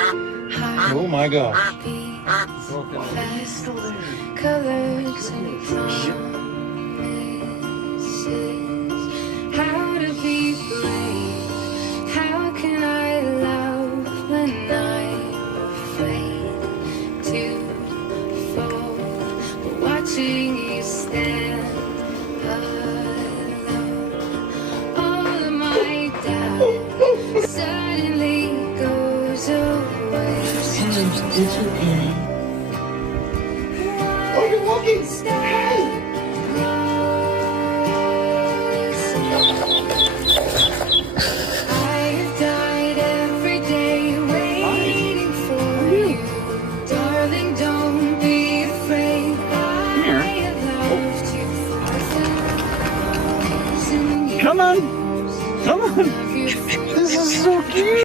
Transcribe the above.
Oh my gosh. Colors and promises. How to be brave? How can I love when I'm afraid to fall? But watching you stand alone, all of my doubt suddenly goes away. Oh, you're walking. Hey. I have died every day waiting for you. Darling, don't be afraid. I have loved you for 1,000 years. Come on. Come on.